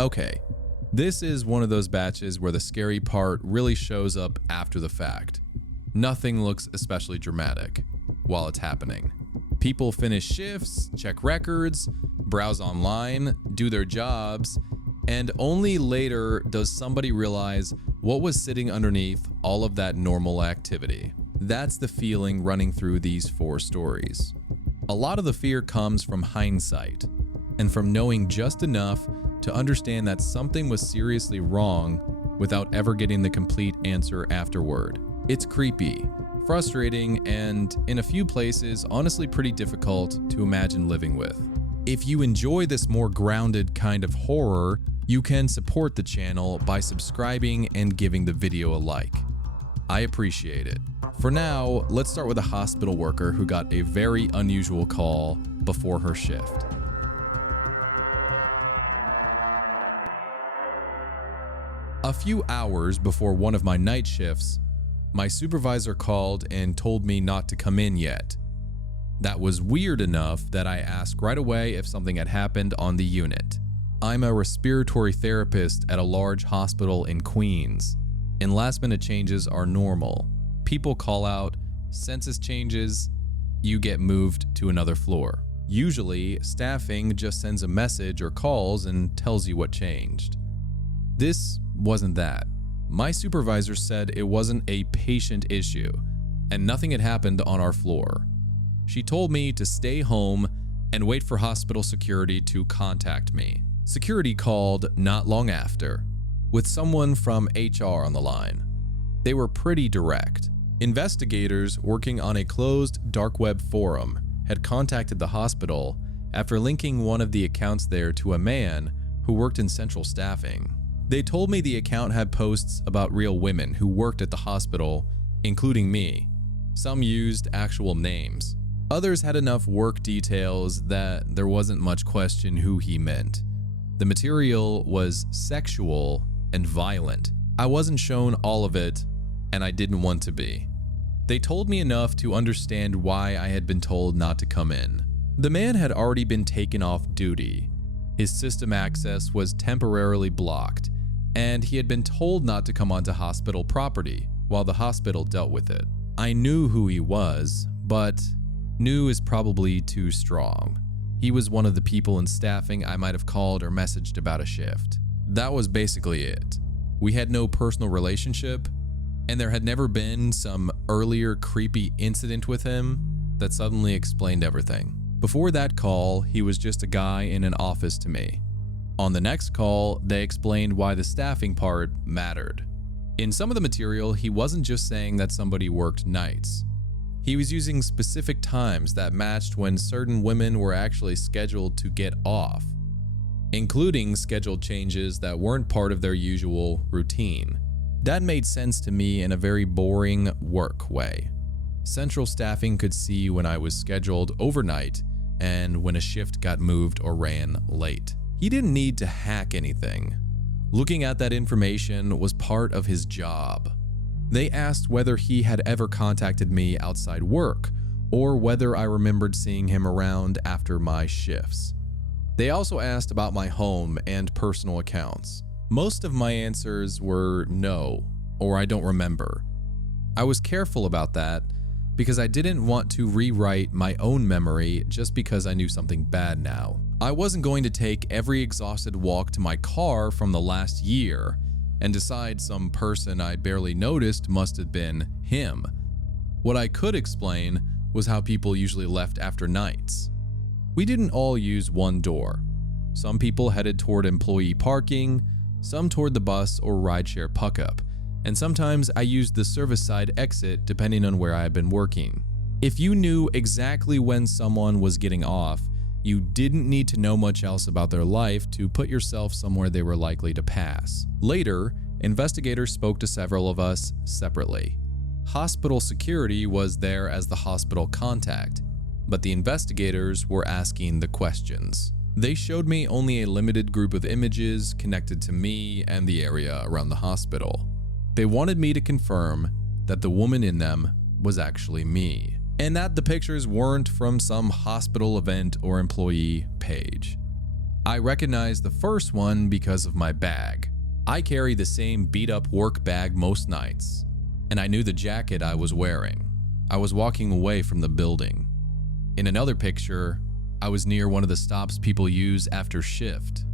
Okay, this is one of those batches where the scary part really shows up after the fact. Nothing looks especially dramatic while it's happening. People finish shifts, check records, browse online, do their jobs, and only later does somebody realize what was sitting underneath all of that normal activity. That's the feeling running through these 4 stories. A lot of the fear comes from hindsight and from knowing just enough to understand that something was seriously wrong without ever getting the complete answer afterward. It's creepy, frustrating, and in a few places, honestly pretty difficult to imagine living with. If you enjoy this more grounded kind of horror, you can support the channel by subscribing and giving the video a like. I appreciate it. For now, let's start with a hospital worker who got a very unusual call before her shift. A few hours before one of my night shifts, my supervisor called and told me not to come in yet. That was weird enough that I asked right away if something had happened on the unit. I'm a respiratory therapist at a large hospital in Queens, and last-minute changes are normal. People call out, census changes, you get moved to another floor. Usually, staffing just sends a message or calls and tells you what changed. This wasn't that. My supervisor said it wasn't a patient issue, and nothing had happened on our floor. She told me to stay home and wait for hospital security to contact me. Security called not long after, with someone from HR on the line. They were pretty direct. Investigators working on a closed dark web forum had contacted the hospital after linking one of the accounts there to a man who worked in central staffing. They told me the account had posts about real women who worked at the hospital, including me. Some used actual names. Others had enough work details that there wasn't much question who he meant. The material was sexual and violent. I wasn't shown all of it, and I didn't want to be. They told me enough to understand why I had been told not to come in. The man had already been taken off duty. His system access was temporarily blocked, and he had been told not to come onto hospital property while the hospital dealt with it. I knew who he was, but knew is probably too strong. He was one of the people in staffing I might have called or messaged about a shift. That was basically it. We had no personal relationship, and there had never been some earlier creepy incident with him that suddenly explained everything. Before that call, he was just a guy in an office to me. On the next call, they explained why the staffing part mattered. In some of the material, he wasn't just saying that somebody worked nights. He was using specific times that matched when certain women were actually scheduled to get off, including scheduled changes that weren't part of their usual routine. That made sense to me in a very boring work way. Central staffing could see when I was scheduled overnight and when a shift got moved or ran late. He didn't need to hack anything. Looking at that information was part of his job. They asked whether he had ever contacted me outside work or whether I remembered seeing him around after my shifts. They also asked about my home and personal accounts. Most of my answers were no, or I don't remember. I was careful about that because I didn't want to rewrite my own memory just because I knew something bad now. I wasn't going to take every exhausted walk to my car from the last year and decide some person I barely noticed must have been him. What I could explain was how people usually left after nights. We didn't all use one door. Some people headed toward employee parking, some toward the bus or rideshare puck-up, and sometimes I used the service side exit depending on where I had been working. If you knew exactly when someone was getting off, you didn't need to know much else about their life to put yourself somewhere they were likely to pass. Later, investigators spoke to several of us separately. Hospital security was there as the hospital contact, but the investigators were asking the questions. They showed me only a limited group of images connected to me and the area around the hospital. They wanted me to confirm that the woman in them was actually me, and that the pictures weren't from some hospital event or employee page. I recognized the first one because of my bag. I carry the same beat-up work bag most nights, and I knew the jacket I was wearing. I was walking away from the building. In another picture, I was near one of the stops people use after shift.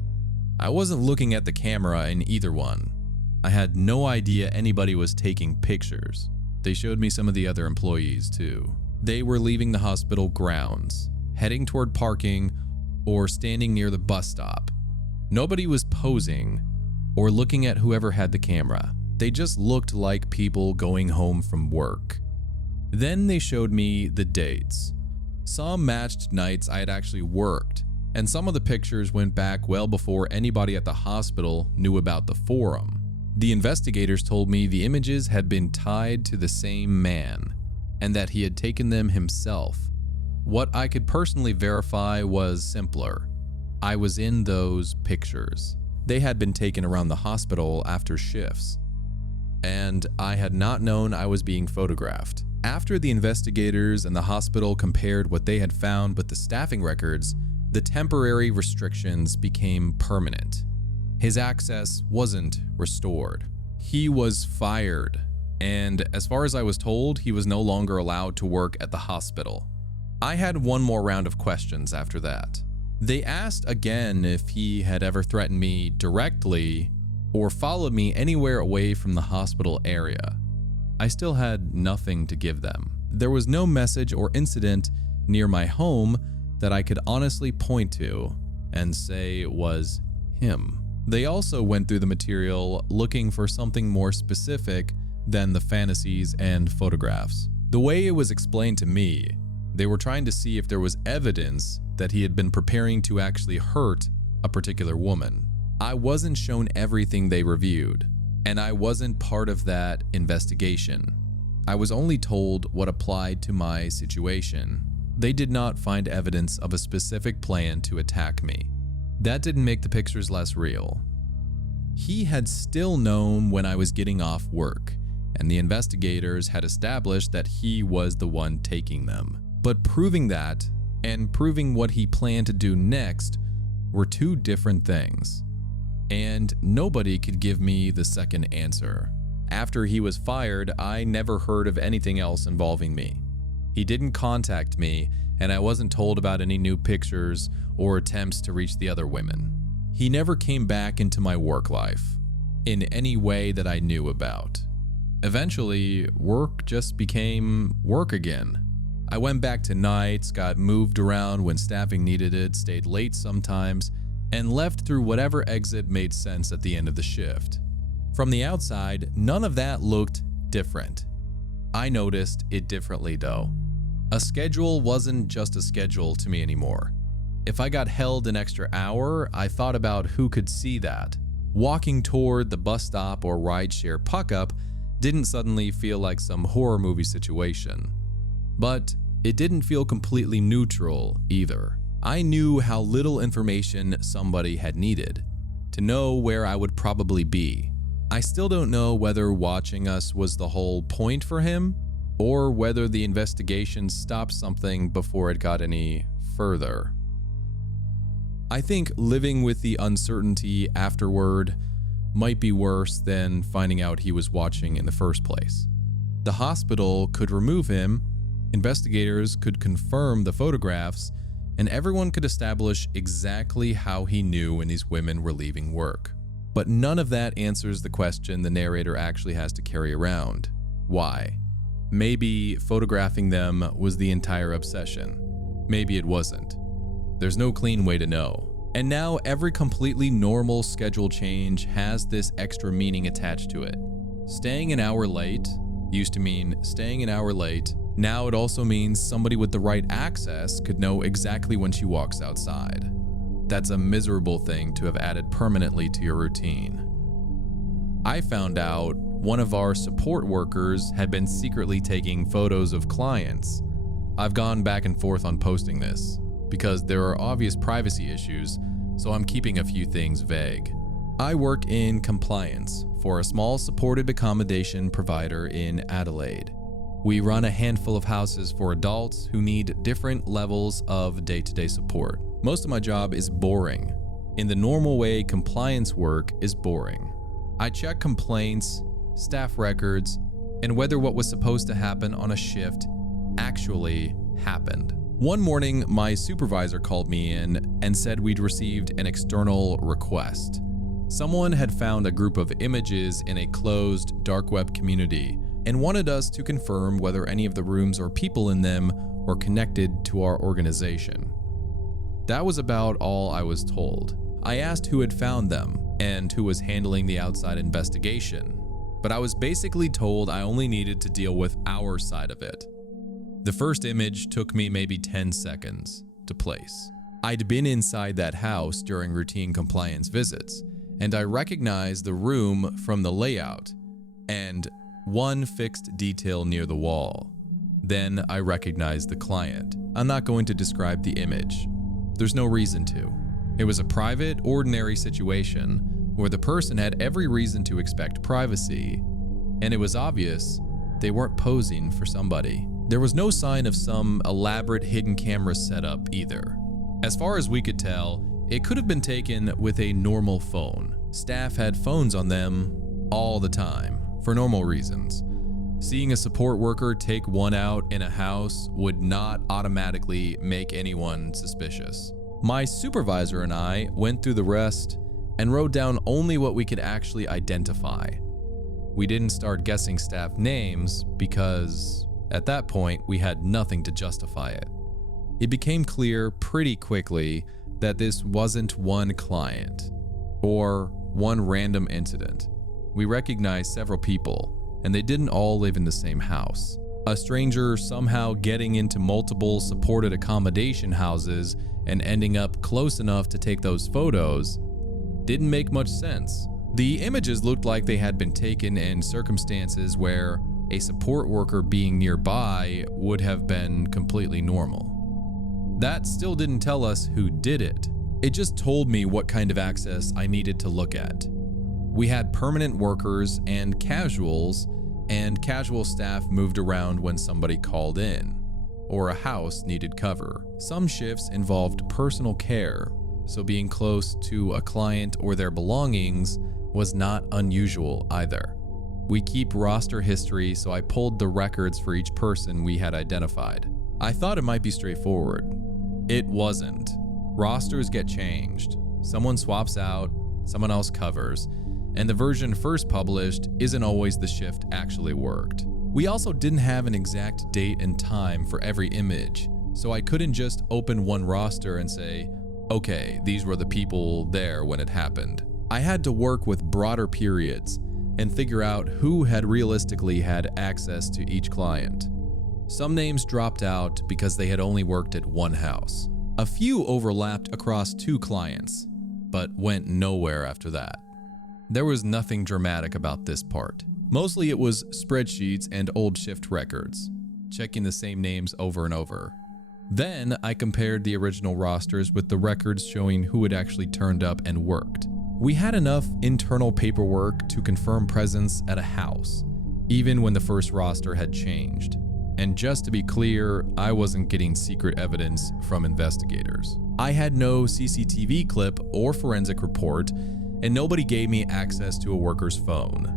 I wasn't looking at the camera in either one. I had no idea anybody was taking pictures. They showed me some of the other employees too. They were leaving the hospital grounds, heading toward parking, or standing near the bus stop. Nobody was posing or looking at whoever had the camera. They just looked like people going home from work. Then they showed me the dates. Some matched nights I had actually worked, and some of the pictures went back well before anybody at the hospital knew about the forum. The investigators told me the images had been tied to the same man, and that he had taken them himself. What I could personally verify was simpler. I was in those pictures. They had been taken around the hospital after shifts, and I had not known I was being photographed. After the investigators and the hospital compared what they had found with the staffing records, the temporary restrictions became permanent. His access wasn't restored. He was fired, and as far as I was told, he was no longer allowed to work at the hospital. I had one more round of questions after that. They asked again if he had ever threatened me directly or followed me anywhere away from the hospital area. I still had nothing to give them. There was no message or incident near my home that I could honestly point to and say it was him. They also went through the material looking for something more specific than the fantasies and photographs. The way it was explained to me, they were trying to see if there was evidence that he had been preparing to actually hurt a particular woman. I wasn't shown everything they reviewed, and I wasn't part of that investigation. I was only told what applied to my situation. They did not find evidence of a specific plan to attack me. That didn't make the pictures less real. He had still known when I was getting off work, and the investigators had established that he was the one taking them. But proving that and proving what he planned to do next were two different things, and nobody could give me the second answer. After he was fired, I never heard of anything else involving me. He didn't contact me, and I wasn't told about any new pictures or attempts to reach the other women. He never came back into my work life in any way that I knew about. Eventually, work just became work again. I went back to nights, got moved around when staffing needed it, stayed late sometimes, and left through whatever exit made sense at the end of the shift. From the outside, none of that looked different. I noticed it differently though. A schedule wasn't just a schedule to me anymore. If I got held an extra hour, I thought about who could see that. Walking toward the bus stop or rideshare puck-up didn't suddenly feel like some horror movie situation. But it didn't feel completely neutral either. I knew how little information somebody had needed to know where I would probably be. I still don't know whether watching us was the whole point for him, or whether the investigation stopped something before it got any further. I think living with the uncertainty afterward might be worse than finding out he was watching in the first place. The hospital could remove him, investigators could confirm the photographs, and everyone could establish exactly how he knew when these women were leaving work. But none of that answers the question the narrator actually has to carry around. Why? Maybe photographing them was the entire obsession. Maybe it wasn't. There's no clean way to know. And now every completely normal schedule change has this extra meaning attached to it. Staying an hour late used to mean staying an hour late. Now it also means somebody with the right access could know exactly when she walks outside. That's a miserable thing to have added permanently to your routine. I found out one of our support workers had been secretly taking photos of clients. I've gone back and forth on posting this because there are obvious privacy issues, so I'm keeping a few things vague. I work in compliance for a small supported accommodation provider in Adelaide. We run a handful of houses for adults who need different levels of day-to-day support. Most of my job is boring. In the normal way, compliance work is boring. I check complaints, staff records, and whether what was supposed to happen on a shift actually happened. One morning, my supervisor called me in and said we'd received an external request. Someone had found a group of images in a closed dark web community and wanted us to confirm whether any of the rooms or people in them were connected to our organization. That was about all I was told. I asked who had found them and who was handling the outside investigation, but I was basically told I only needed to deal with our side of it. The first image took me maybe 10 seconds to place. I'd been inside that house during routine compliance visits, and I recognized the room from the layout and one fixed detail near the wall. Then I recognized the client. I'm not going to describe the image. There's no reason to. It was a private, ordinary situation where the person had every reason to expect privacy, and it was obvious they weren't posing for somebody. There was no sign of some elaborate hidden camera setup either. As far as we could tell, it could have been taken with a normal phone. Staff had phones on them all the time, for normal reasons. Seeing a support worker take one out in a house would not automatically make anyone suspicious. My supervisor and I went through the rest and wrote down only what we could actually identify. We didn't start guessing staff names because at that point we had nothing to justify it. It became clear pretty quickly that this wasn't one client or one random incident. We recognized several people, and they didn't all live in the same house. A stranger somehow getting into multiple supported accommodation houses and ending up close enough to take those photos didn't make much sense. The images looked like they had been taken in circumstances where a support worker being nearby would have been completely normal. That still didn't tell us who did it. It just told me what kind of access I needed to look at. We had permanent workers and casual staff moved around when somebody called in, or a house needed cover. Some shifts involved personal care, so being close to a client or their belongings was not unusual either. We keep roster history, so I pulled the records for each person we had identified. I thought it might be straightforward. It wasn't. Rosters get changed. Someone swaps out, someone else covers, and the version first published isn't always the shift actually worked. We also didn't have an exact date and time for every image, so I couldn't just open one roster and say, okay, these were the people there when it happened. I had to work with broader periods and figure out who had realistically had access to each client. Some names dropped out because they had only worked at one house. A few overlapped across 2 clients, but went nowhere after that. There was nothing dramatic about this part. Mostly it was spreadsheets and old shift records, checking the same names over and over. Then I compared the original rosters with the records showing who had actually turned up and worked. We had enough internal paperwork to confirm presence at a house, even when the first roster had changed. And just to be clear, I wasn't getting secret evidence from investigators. I had no CCTV clip or forensic report, and nobody gave me access to a worker's phone.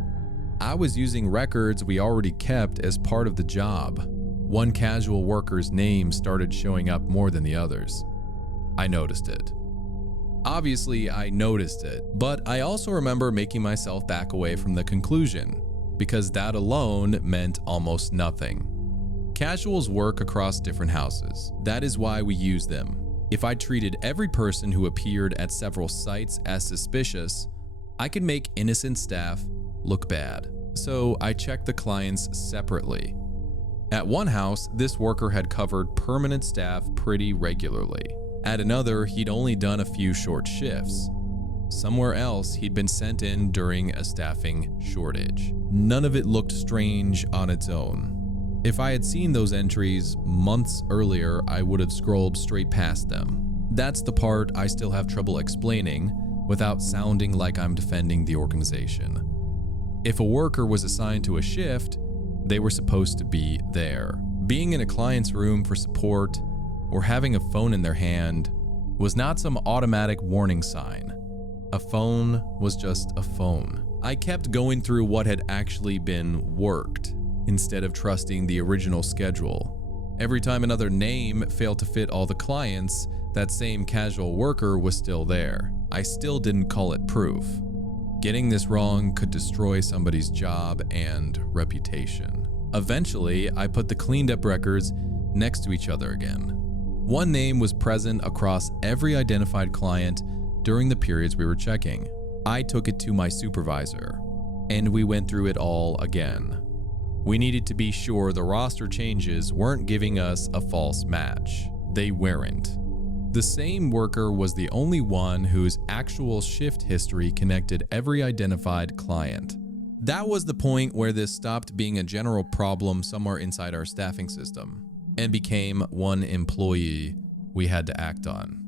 I was using records we already kept as part of the job. One casual worker's name started showing up more than the others. I noticed it. Obviously, I noticed it, but I also remember making myself back away from the conclusion, because that alone meant almost nothing. Casuals work across different houses. That is why we use them. If I treated every person who appeared at several sites as suspicious, I could make innocent staff look bad. So I checked the clients separately. At one house, this worker had covered permanent staff pretty regularly. At another, he'd only done a few short shifts. Somewhere else, he'd been sent in during a staffing shortage. None of it looked strange on its own. If I had seen those entries months earlier, I would have scrolled straight past them. That's the part I still have trouble explaining without sounding like I'm defending the organization. If a worker was assigned to a shift, they were supposed to be there. Being in a client's room for support or having a phone in their hand was not some automatic warning sign. A phone was just a phone. I kept going through what had actually been worked instead of trusting the original schedule. Every time another name failed to fit all the clients, that same casual worker was still there. I still didn't call it proof. Getting this wrong could destroy somebody's job and reputation. Eventually, I put the cleaned up records next to each other again. One name was present across every identified client during the periods we were checking. I took it to my supervisor, and we went through it all again. We needed to be sure the roster changes weren't giving us a false match. They weren't. The same worker was the only one whose actual shift history connected every identified client. That was the point where this stopped being a general problem somewhere inside our staffing system and became one employee we had to act on.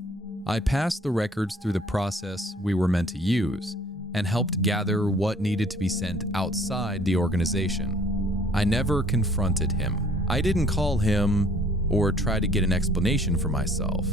I passed the records through the process we were meant to use and helped gather what needed to be sent outside the organization. I never confronted him. I didn't call him or try to get an explanation for myself.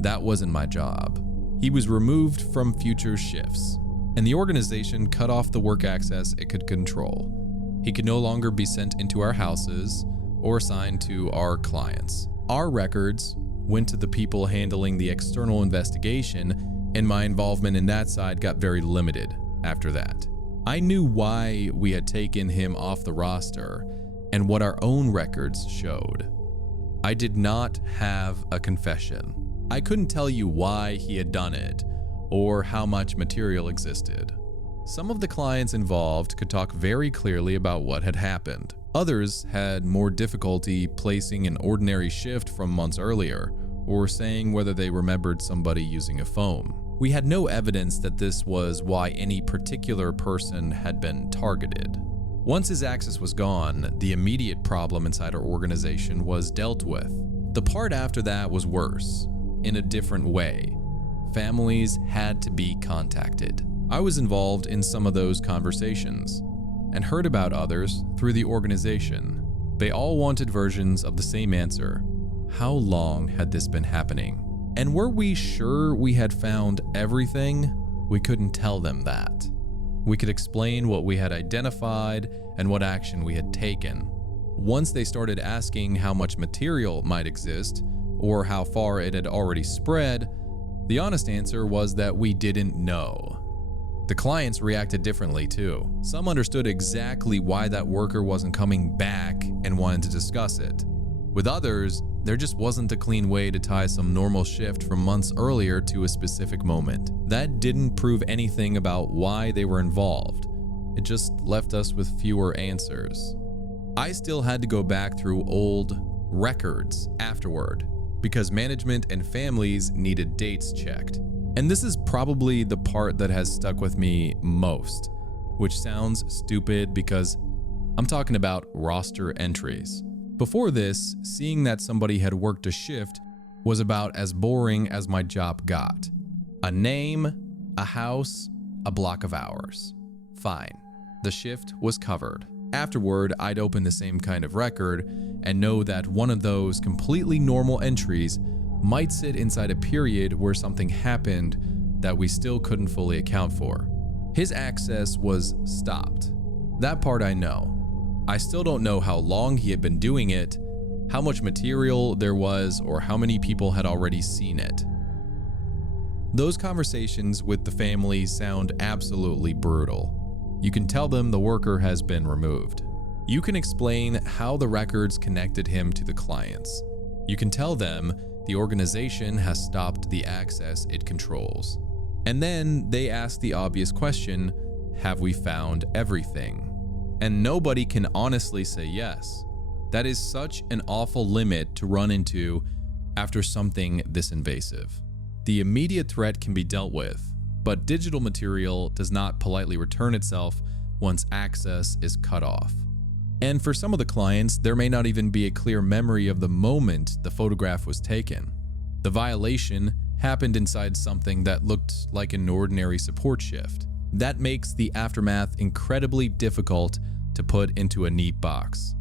That wasn't my job. He was removed from future shifts, and the organization cut off the work access it could control. He could no longer be sent into our houses or assigned to our clients. Our records went to the people handling the external investigation, and my involvement in that side got very limited after that. I knew why we had taken him off the roster and what our own records showed. I did not have a confession. I couldn't tell you why he had done it or how much material existed. Some of the clients involved could talk very clearly about what had happened. Others had more difficulty placing an ordinary shift from months earlier or saying whether they remembered somebody using a phone. We had no evidence that this was why any particular person had been targeted. Once his access was gone, the immediate problem inside our organization was dealt with. The part after that was worse, in a different way. Families had to be contacted. I was involved in some of those conversations and heard about others through the organization. They all wanted versions of the same answer. How long had this been happening? And were we sure we had found everything? We couldn't tell them that. We could explain what we had identified and what action we had taken. Once they started asking how much material might exist or how far it had already spread, the honest answer was that we didn't know. The clients reacted differently too. Some understood exactly why that worker wasn't coming back and wanted to discuss it. With others, there just wasn't a clean way to tie some normal shift from months earlier to a specific moment. That didn't prove anything about why they were involved. It just left us with fewer answers. I still had to go back through old records afterward because management and families needed dates checked. And this is probably the part that has stuck with me most, which sounds stupid because I'm talking about roster entries. Before this, seeing that somebody had worked a shift was about as boring as my job got. A name, a house, a block of hours. Fine. The shift was covered. Afterward, I'd open the same kind of record and know that one of those completely normal entries might sit inside a period where something happened that we still couldn't fully account for. His access was stopped. That part I know. I still don't know how long he had been doing it, how much material there was, or how many people had already seen it. Those conversations with the family sound absolutely brutal. You can tell them the worker has been removed. You can explain how the records connected him to the clients. You can tell them the organization has stopped the access it controls. And then they ask the obvious question, have we found everything? And nobody can honestly say yes. That is such an awful limit to run into after something this invasive. The immediate threat can be dealt with, but digital material does not politely return itself once access is cut off. And for some of the clients, there may not even be a clear memory of the moment the photograph was taken. The violation happened inside something that looked like an ordinary support shift. That makes the aftermath incredibly difficult to put into a neat box.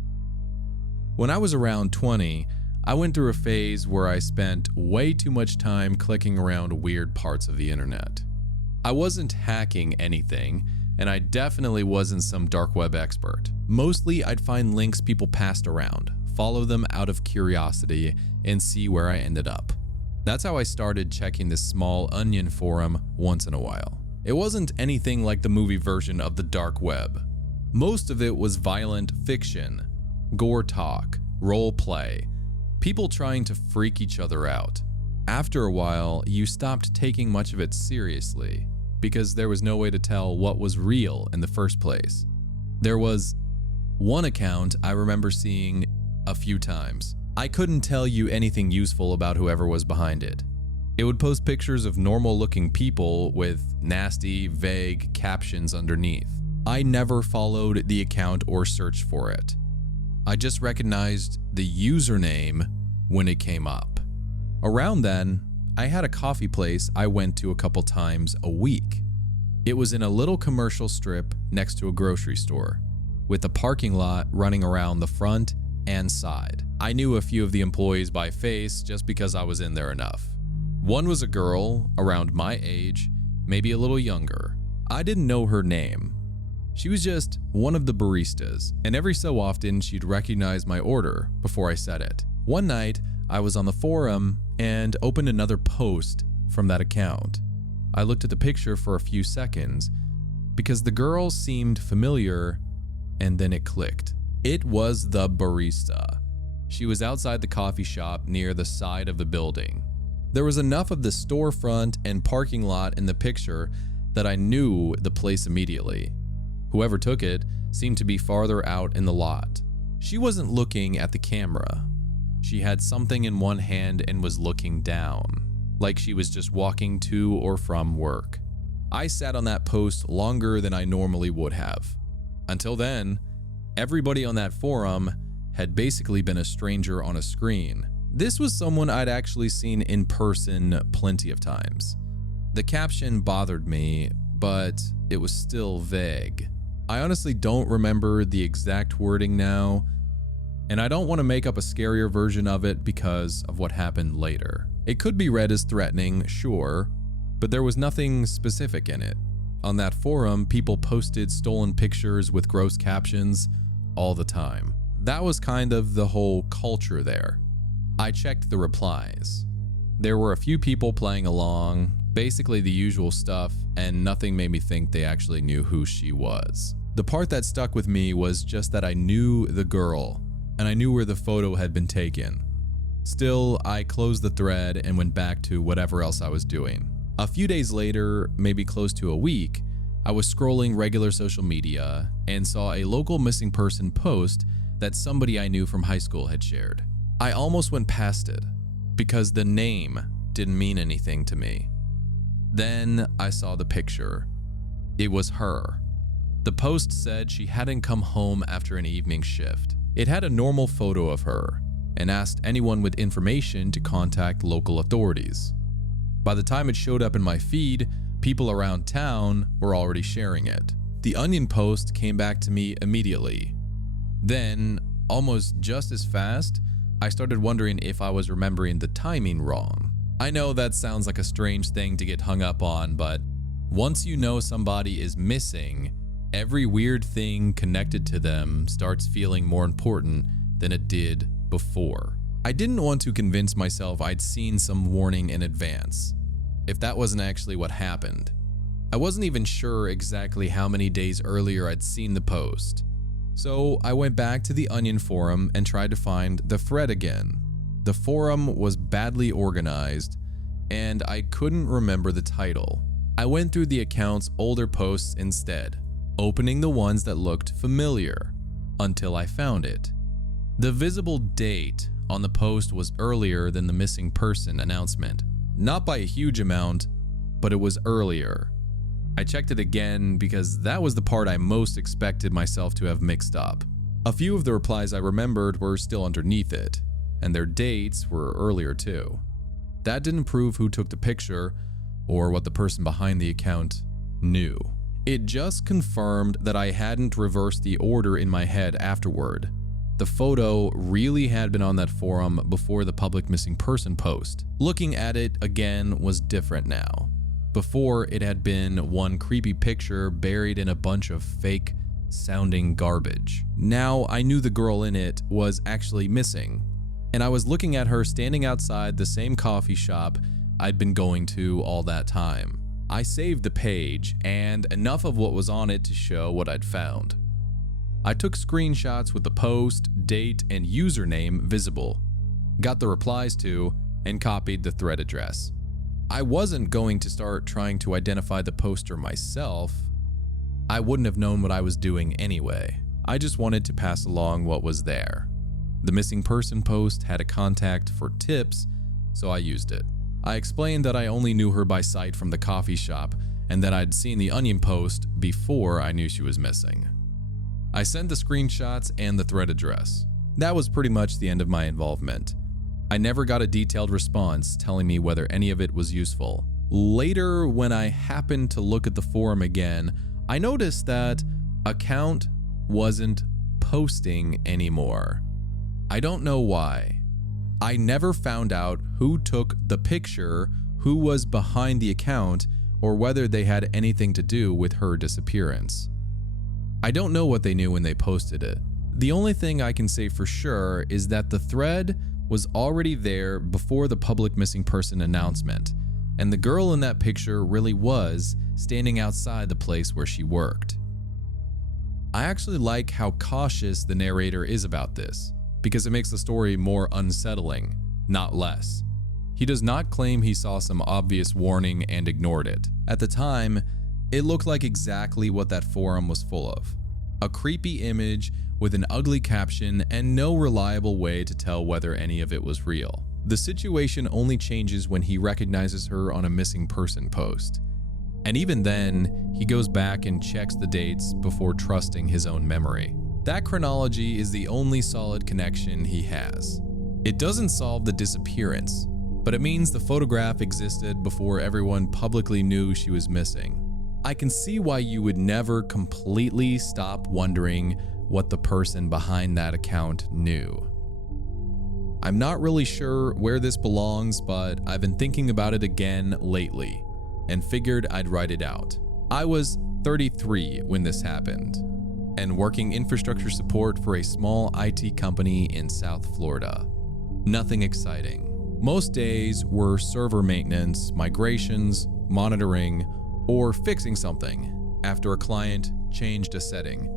When I was around 20, I went through a phase where I spent way too much time clicking around weird parts of the internet. I wasn't hacking anything, and I definitely wasn't some dark web expert. Mostly, I'd find links people passed around, follow them out of curiosity, and see where I ended up. That's how I started checking this small Onion forum once in a while. It wasn't anything like the movie version of the dark web. Most of it was violent fiction, gore talk, role play, people trying to freak each other out. After a while, you stopped taking much of it seriously because there was no way to tell what was real in the first place. There was one account I remember seeing a few times. I couldn't tell you anything useful about whoever was behind it. It would post pictures of normal-looking people with nasty, vague captions underneath. I never followed the account or searched for it. I just recognized the username when it came up. Around then, I had a coffee place I went to a couple times a week. It was in a little commercial strip next to a grocery store, with a parking lot running around the front and side. I knew a few of the employees by face just because I was in there enough. One was a girl around my age, maybe a little younger. I didn't know her name. She was just one of the baristas, and every so often she'd recognize my order before I said it. One night, I was on the forum and opened another post from that account. I looked at the picture for a few seconds because the girl seemed familiar, and then it clicked. It was the barista. She was outside the coffee shop near the side of the building. There was enough of the storefront and parking lot in the picture that I knew the place immediately. Whoever took it seemed to be farther out in the lot. She wasn't looking at the camera. She had something in one hand and was looking down, like she was just walking to or from work. I sat on that post longer than I normally would have. Until then, everybody on that forum had basically been a stranger on a screen. This was someone I'd actually seen in person plenty of times. The caption bothered me, but it was still vague. I honestly don't remember the exact wording now, and I don't want to make up a scarier version of it because of what happened later. It could be read as threatening, sure, but there was nothing specific in it. On that forum, people posted stolen pictures with gross captions all the time. That was kind of the whole culture there. I checked the replies. There were a few people playing along, basically the usual stuff, and nothing made me think they actually knew who she was. The part that stuck with me was just that I knew the girl, and I knew where the photo had been taken. Still, I closed the thread and went back to whatever else I was doing. A few days later, maybe close to a week, I was scrolling regular social media and saw a local missing person post that somebody I knew from high school had shared. I almost went past it because the name didn't mean anything to me. Then I saw the picture. It was her. The post said she hadn't come home after an evening shift. It had a normal photo of her and asked anyone with information to contact local authorities. By the time it showed up in my feed, people around town were already sharing it. The Onion post came back to me immediately. Then, almost just as fast, I started wondering if I was remembering the timing wrong. I know that sounds like a strange thing to get hung up on, but once you know somebody is missing, every weird thing connected to them starts feeling more important than it did before. I didn't want to convince myself I'd seen some warning in advance, if that wasn't actually what happened. I wasn't even sure exactly how many days earlier I'd seen the post. So I went back to the Onion forum and tried to find the thread again. The forum was badly organized, and I couldn't remember the title. I went through the account's older posts instead, opening the ones that looked familiar, until I found it. The visible date on the post was earlier than the missing person announcement. Not by a huge amount, but it was earlier. I checked it again because that was the part I most expected myself to have mixed up. A few of the replies I remembered were still underneath it, and their dates were earlier too. That didn't prove who took the picture or what the person behind the account knew. It just confirmed that I hadn't reversed the order in my head afterward. the photo really had been on that forum before the public missing person post. Looking at it again was different now. Before, it had been one creepy picture buried in a bunch of fake sounding garbage. Now I knew the girl in it was actually missing, and I was looking at her standing outside the same coffee shop I'd been going to all that time. I saved the page and enough of what was on it to show what I'd found. I took screenshots with the post, date, and username visible, got the replies to, and copied the thread address. I wasn't going to start trying to identify the poster myself. I wouldn't have known what I was doing anyway. I just wanted to pass along what was there. The missing person post had a contact for tips, so I used it. I explained that I only knew her by sight from the coffee shop and that I'd seen the Onion post before I knew she was missing. I sent the screenshots and the thread address. That was pretty much the end of my involvement. I never got a detailed response telling me whether any of it was useful. Later, when I happened to look at the forum again, I noticed that account wasn't posting anymore. I don't know why. I never found out who took the picture, who was behind the account, or whether they had anything to do with her disappearance. I don't know what they knew when they posted it. The only thing I can say for sure is that the thread was already there before the public missing person announcement, and the girl in that picture really was standing outside the place where she worked. I actually like how cautious the narrator is about this, because it makes the story more unsettling, not less. He does not claim he saw some obvious warning and ignored it. At the time, it looked like exactly what that forum was full of. A creepy image with an ugly caption and no reliable way to tell whether any of it was real. The situation only changes when he recognizes her on a missing person post. And even then, he goes back and checks the dates before trusting his own memory. That chronology is the only solid connection he has. It doesn't solve the disappearance, but it means the photograph existed before everyone publicly knew she was missing. I can see why you would never completely stop wondering what the person behind that account knew. I'm not really sure where this belongs, but I've been thinking about it again lately and figured I'd write it out. I was 33 when this happened and working infrastructure support for a small IT company in South Florida. Nothing exciting. Most days were server maintenance, migrations, monitoring, or fixing something after a client changed a setting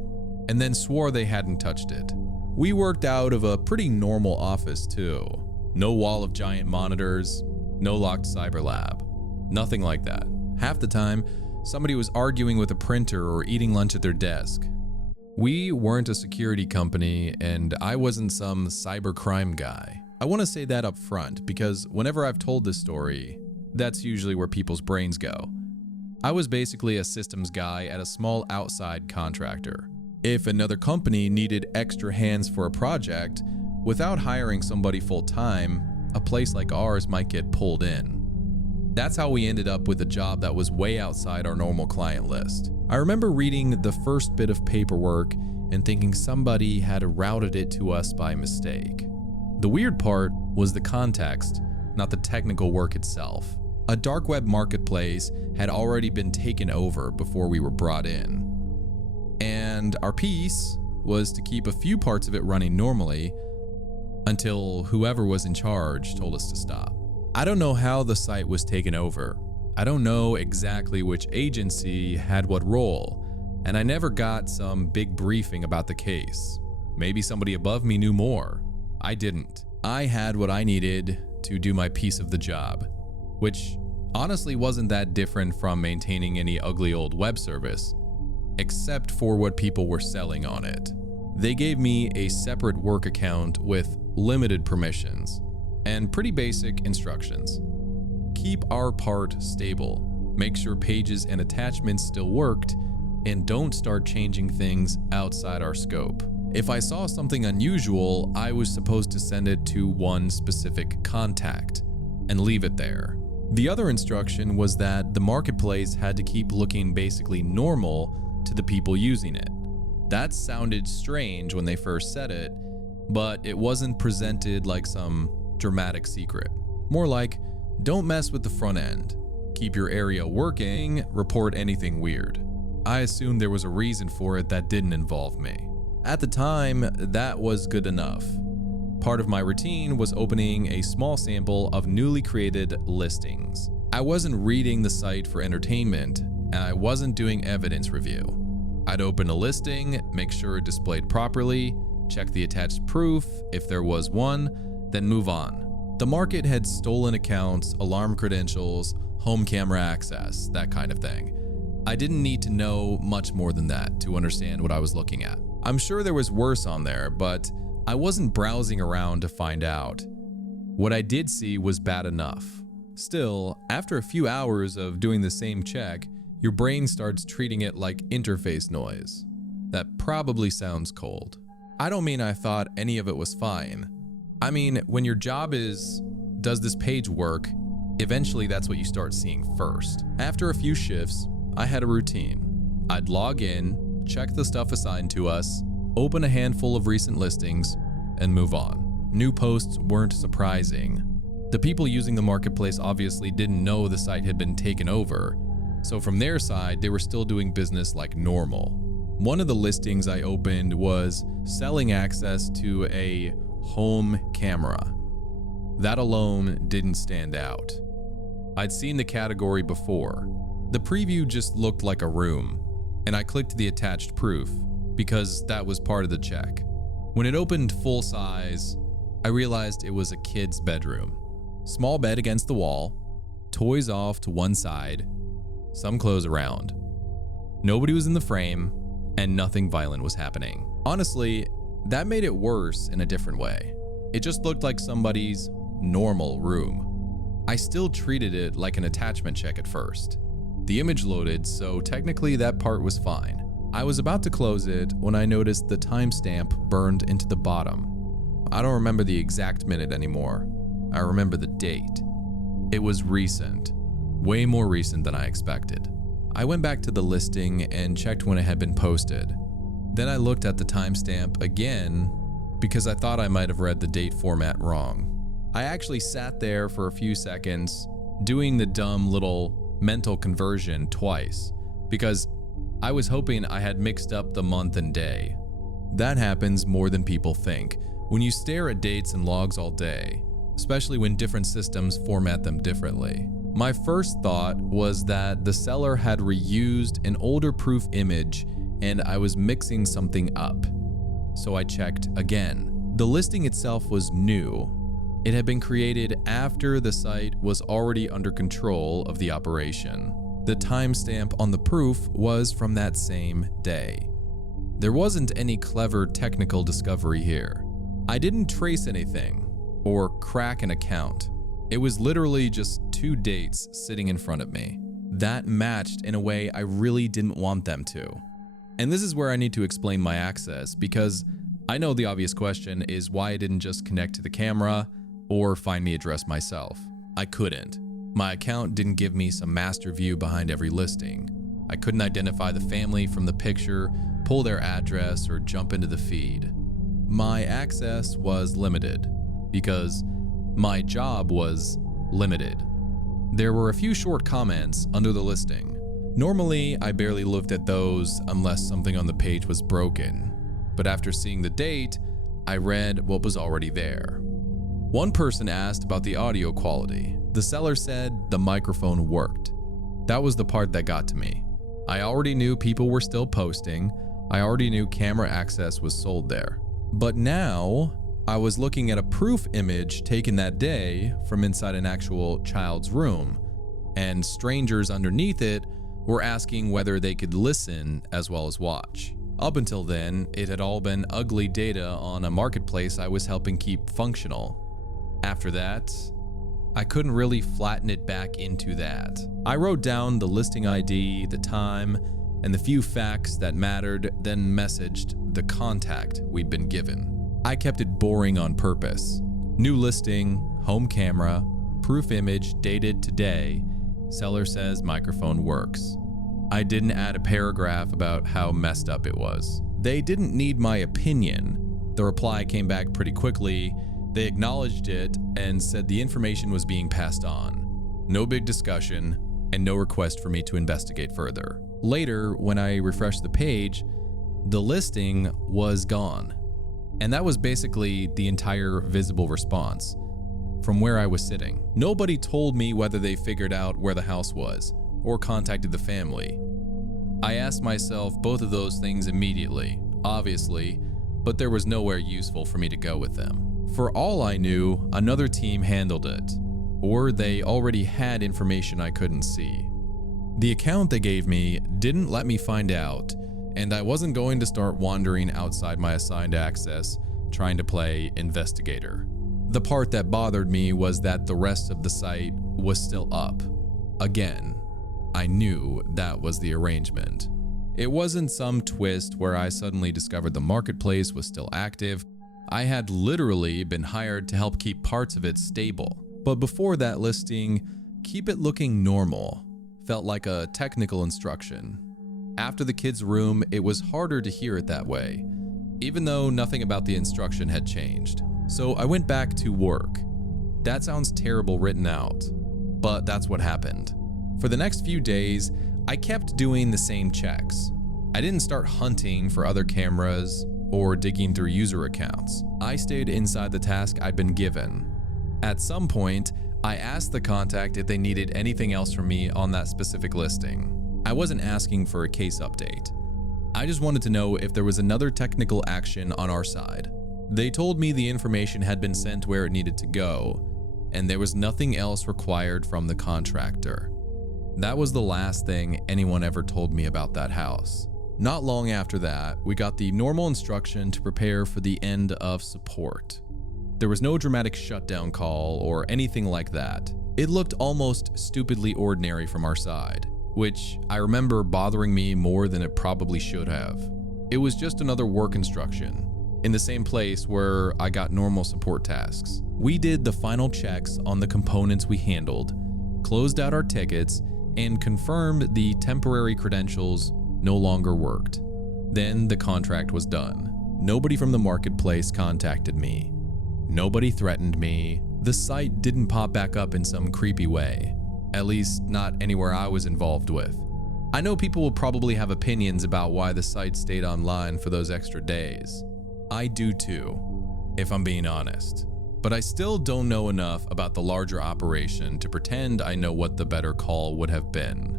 and then swore they hadn't touched it. We worked out of a pretty normal office too. No wall of giant monitors, no locked cyber lab, nothing like that. Half the time, somebody was arguing with a printer or eating lunch at their desk. We weren't a security company and I wasn't some cybercrime guy. I want to say that up front because whenever I've told this story, that's usually where people's brains go. I was basically a systems guy at a small outside contractor. If another company needed extra hands for a project, without hiring somebody full-time, a place like ours might get pulled in. That's how we ended up with a job that was way outside our normal client list. I remember reading the first bit of paperwork and thinking somebody had routed it to us by mistake. The weird part was the context, not the technical work itself. A dark web marketplace had already been taken over before we were brought in. And our piece was to keep a few parts of it running normally until whoever was in charge told us to stop. I don't know how the site was taken over. I don't know exactly which agency had what role, and I never got some big briefing about the case. Maybe somebody above me knew more. I didn't. I had what I needed to do my piece of the job, which honestly wasn't that different from maintaining any ugly old web service, except for what people were selling on it. They gave me a separate work account with limited permissions and pretty basic instructions. Keep our part stable, make sure pages and attachments still worked, and don't start changing things outside our scope. If I saw something unusual, I was supposed to send it to one specific contact and leave it there. The other instruction was that the marketplace had to keep looking basically normal to the people using it. That sounded strange when they first said it, but it wasn't presented like some dramatic secret. More like, don't mess with the front end. Keep your area working, report anything weird. I assumed there was a reason for it that didn't involve me. At the time, that was good enough. Part of my routine was opening a small sample of newly created listings. I wasn't reading the site for entertainment, and I wasn't doing evidence review. I'd open a listing, make sure it displayed properly, check the attached proof if there was one, then move on. The market had stolen accounts, alarm credentials, home camera access, that kind of thing. I didn't need to know much more than that to understand what I was looking at. I'm sure there was worse on there, but I wasn't browsing around to find out. What I did see was bad enough. Still, after a few hours of doing the same check, your brain starts treating it like interface noise. That probably sounds cold. I don't mean I thought any of it was fine. I mean, when your job is, does this page work? Eventually that's what you start seeing first. After a few shifts, I had a routine. I'd log in, check the stuff assigned to us, open a handful of recent listings, and move on. New posts weren't surprising. The people using the marketplace obviously didn't know the site had been taken over, so from their side, they were still doing business like normal. One of the listings I opened was selling access to a home camera. That alone didn't stand out. I'd seen the category before. The preview just looked like a room, and I clicked the attached proof because that was part of the check. When it opened full size, I realized it was a kid's bedroom. Small bed against the wall, toys off to one side, some clothes around. Nobody was in the frame, and nothing violent was happening. Honestly, that made it worse in a different way. It just looked like somebody's normal room. I still treated it like an attachment check at first. The image loaded, so technically that part was fine. I was about to close it when I noticed the timestamp burned into the bottom. I don't remember the exact minute anymore. I remember the date. It was recent, way more recent than I expected. I went back to the listing and checked when it had been posted. Then I looked at the timestamp again because I thought I might have read the date format wrong. I actually sat there for a few seconds doing the dumb little mental conversion twice because I was hoping I had mixed up the month and day. That happens more than people think when you stare at dates and logs all day, especially when different systems format them differently. My first thought was that the seller had reused an older proof image and I was mixing something up. So I checked again. The listing itself was new. It had been created after the site was already under control of the operation. The timestamp on the proof was from that same day. There wasn't any clever technical discovery here. I didn't trace anything or crack an account. It was literally just two dates sitting in front of me that matched in a way I really didn't want them to. And this is where I need to explain my access because I know the obvious question is why I didn't just connect to the camera or find the address myself. I couldn't. My account didn't give me some master view behind every listing. I couldn't identify the family from the picture, pull their address, or jump into the feed. My access was limited because my job was limited. There were a few short comments under the listing. Normally, I barely looked at those unless something on the page was broken, but after seeing the date, I read what was already there. One person asked about the audio quality. The seller said the microphone worked. That was the part that got to me. I already knew people were still posting. I already knew camera access was sold there. But now, I was looking at a proof image taken that day from inside an actual child's room, and strangers underneath it were asking whether they could listen as well as watch. Up until then, it had all been ugly data on a marketplace I was helping keep functional. After that, I couldn't really flatten it back into that. I wrote down the listing ID, the time, and the few facts that mattered, then messaged the contact we'd been given. I kept it boring on purpose. New listing, home camera, proof image dated today, seller says microphone works. I didn't add a paragraph about how messed up it was. They didn't need my opinion. The reply came back pretty quickly. They acknowledged it and said the information was being passed on. No big discussion and no request for me to investigate further. Later, when I refreshed the page, the listing was gone. And that was basically the entire visible response from where I was sitting. Nobody told me whether they figured out where the house was or contacted the family. I asked myself both of those things immediately, obviously, but there was nowhere useful for me to go with them. For all I knew, another team handled it, or they already had information I couldn't see. The account they gave me didn't let me find out, and I wasn't going to start wandering outside my assigned access trying to play investigator. The part that bothered me was that the rest of the site was still up. Again, I knew that was the arrangement. It wasn't some twist where I suddenly discovered the marketplace was still active. I had literally been hired to help keep parts of it stable. But before that listing, keep it looking normal felt like a technical instruction. After the kids' room, it was harder to hear it that way, even though nothing about the instruction had changed. So I went back to work. That sounds terrible written out, but that's what happened. For the next few days, I kept doing the same checks. I didn't start hunting for other cameras or digging through user accounts. I stayed inside the task I'd been given. At some point, I asked the contact if they needed anything else from me on that specific listing. I wasn't asking for a case update. I just wanted to know if there was another technical action on our side. They told me the information had been sent where it needed to go, and there was nothing else required from the contractor. That was the last thing anyone ever told me about that house. Not long after that, we got the normal instruction to prepare for the end of support. There was no dramatic shutdown call or anything like that. It looked almost stupidly ordinary from our side, which I remember bothering me more than it probably should have. It was just another work instruction, in the same place where I got normal support tasks. We did the final checks on the components we handled, closed out our tickets, and confirmed the temporary credentials no longer worked. Then the contract was done. Nobody from the marketplace contacted me. Nobody threatened me. The site didn't pop back up in some creepy way, at least not anywhere I was involved with. I know people will probably have opinions about why the site stayed online for those extra days. I do too, if I'm being honest. But I still don't know enough about the larger operation to pretend I know what the better call would have been.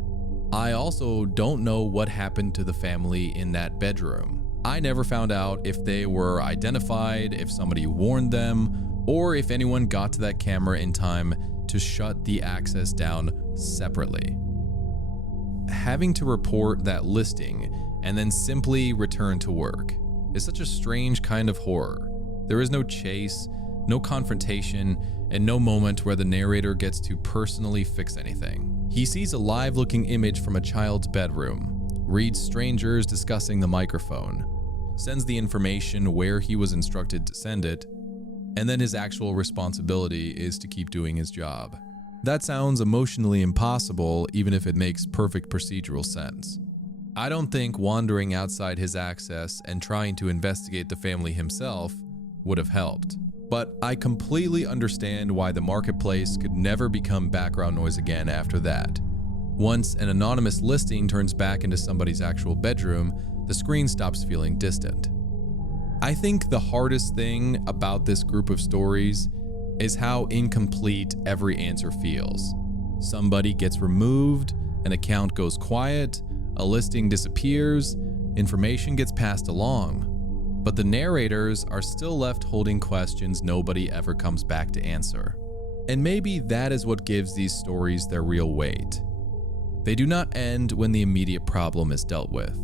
I also don't know what happened to the family in that bedroom. I never found out if they were identified, if somebody warned them, or if anyone got to that camera in time to shut the access down separately. Having to report that listing and then simply return to work is such a strange kind of horror. There is no chase, no confrontation, and no moment where the narrator gets to personally fix anything. He sees a live-looking image from a child's bedroom, reads strangers discussing the microphone, sends the information where he was instructed to send it, and then his actual responsibility is to keep doing his job. That sounds emotionally impossible, even if it makes perfect procedural sense. I don't think wandering outside his access and trying to investigate the family himself would have helped. But I completely understand why the marketplace could never become background noise again after that. Once an anonymous listing turns back into somebody's actual bedroom, the screen stops feeling distant. I think the hardest thing about this group of stories is how incomplete every answer feels. Somebody gets removed, an account goes quiet, a listing disappears, information gets passed along, but the narrators are still left holding questions nobody ever comes back to answer. And maybe that is what gives these stories their real weight. They do not end when the immediate problem is dealt with.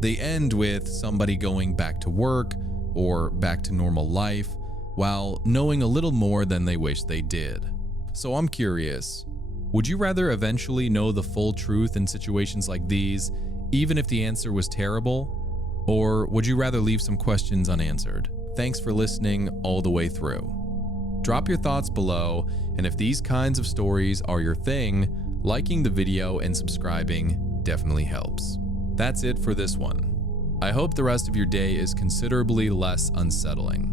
They end with somebody going back to work or back to normal life while knowing a little more than they wish they did. So I'm curious, would you rather eventually know the full truth in situations like these, even if the answer was terrible? Or would you rather leave some questions unanswered? Thanks for listening all the way through. Drop your thoughts below, and if these kinds of stories are your thing, liking the video and subscribing definitely helps. That's it for this one. I hope the rest of your day is considerably less unsettling.